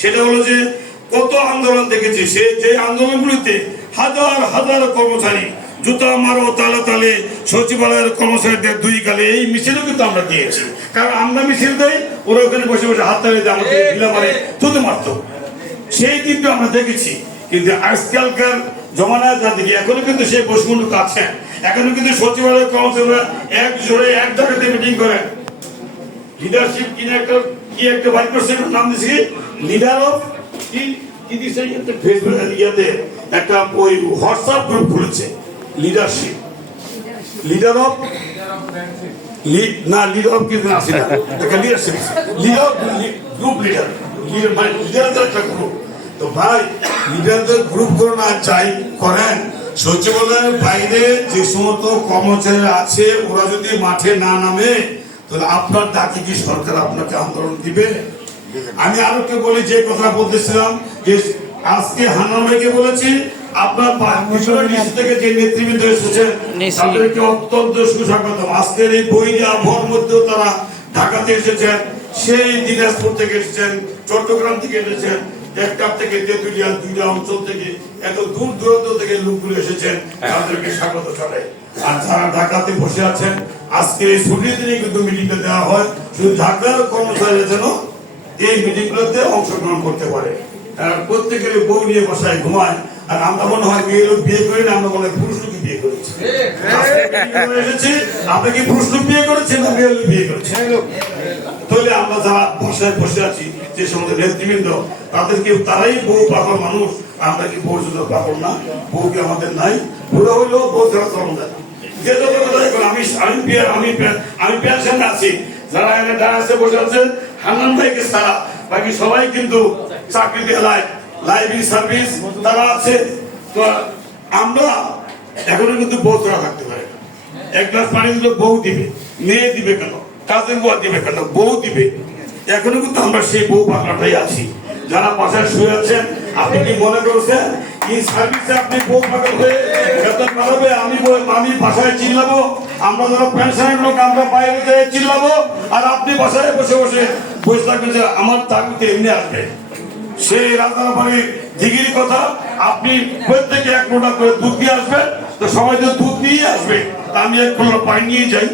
সেটা হলো যে কত আন্দোলন দেখেছি, সে যে আন্দোলনগুলিতে হাজার হাজার কর্মচারী জুতা মারো তালে তালে সচিবালয়ের কর্মচারীদের দুই গালে, এই মিছিলও কিন্তু আমরা দিয়েছি। কারণ আমরা মিছিল দেই, ওরা ওখানে বসে বসে হাত তালে দিয়ে আমাদের ঢিলা মারে থুতু মারত, সেই কিন্তু আমরা দেখেছি। কিন্তু আজকালকার জমানায় যা দেখি, এখনো কিন্তু সেই বসুন্ধরা আছেন, এখনো কিন্তু সচিবালয়ের কর্মচারীরা এক জোরে এক জায়গাতে মিটিং করেন। লিডারশিপ কিনে একটা বাইক করছে, নাম দিয়েছি লিডার অফ কি দিছে, ফেসবুক ইয়াতে একটা ওই হোয়াটসঅ্যাপ গ্রুপ খুলেছে, লিডারশিপ লিডার অফ না লিডার অফ কিছু আসে না, একটা লিডারশিপ লিডার গ্রুপ লিডার মানে লিডারদের একটা গ্রুপ। তো ভাই লিডারদের গ্রুপ করে না চাই করেন, সচিবালয়ের বাইরে যে সমস্ত কর্মচারী আছে ওরা যদি মাঠে না নামে তাহলে আপনার ডাকে কি সরকার আপনাকে আন্দোলন দিবে? আমি আরো কে বলি, যে কথা বলতেছিলাম যে আজকে হান্নান ভাইকে বলেছি, আপনার নিচ থেকে যে নেতৃবৃন্দ এসেছেন তাদেরকে অত্যন্ত সুস্বাগতম। আজকের এই বৈরী আবহাওয়ার মধ্যেও তারা ঢাকাতে এসেছেন, সেই দিনাজপুর থেকে এসেছেন, চট্টগ্রাম থেকে এসেছেন, টেকটাপ থেকে, তেঁতুলিয়া, দুইটা অঞ্চল থেকে, এত দূর দূরান্ত থেকে লোকগুলো এসেছেন, তাদেরকে স্বাগত জানাই। আর যারা ঢাকাতে বসে আছেন, আজকে এই ছুটির দিনে কিন্তু মিটিংটা দেওয়া হয়, শুধু ঢাকার কর্মচারীরা যেন এই মিটিং গুলোতে অংশগ্রহণ করতে পারে। প্রত্যেকের বউ নিয়ে বসায় ঘুমায়, আর আমরা মনে হয় মেয়ে লোক বিয়ে করি না, আমরা মনে হয় পুরুষ লোক বিয়ে করেছি। এসেছি, আপনি কি পুরুষ লোক বিয়ে করেছেন না মেয়ে লোক বিয়ে করেছেন? তাহলে আমরা যারা বসায় বসে আছি, যে সমস্ত নেতৃবৃন্দ, তাদেরকে তারাই বউ পাগল মানুষ, আমরা কি বউ শুধু পাগল না? বউ কি আমাদের নাই? পুরো হইলেও বউ ছাড়া চলন যায়। যে যত কথা এখন আমি পেনশনে আছি, যারা এখানে আছে বসে আছে হান্নান ভাইকে ছাড়া বাকি সবাই কিন্তু চাকরিতে লাইব্রেরি সার্ভিস তারা আছে। তো আমরা এখনো কিন্তু বউ ছাড়া থাকতে পারে। এক গ্লাস পানি দিলে বউ দিবে, মেয়ে দিবে কেন, কাজের বুয়া দিবে কেন, বউ দিবে। এখনো কিন্তু আমরা সেই বউ পাগলাটাই আছি। যারা বাসায় শুয়ে আছেন, আপনি কি মনে করছেন এই সার্ভিসে আপনি বউ পাগল হয়ে বেতন বাড়াবে? আমি বাসায় চিল্লাবো, আমরা যারা পেনশনের লোক আমরা বাইরে যেয়ে চিল্লাবো, আর আপনি বাসায় বসে বসে বসে থাকবেন যে আমার চাকরিতে এমনি আসবে। সেই রাজধানী দিঘির কথা, আপনি প্রত্যেকে এক লোটা করে দুধ দিয়ে আসবেন, তো সবাই তো দুধ নিয়ে আসবে, আমি এক লোটা পানি নিয়ে যাই,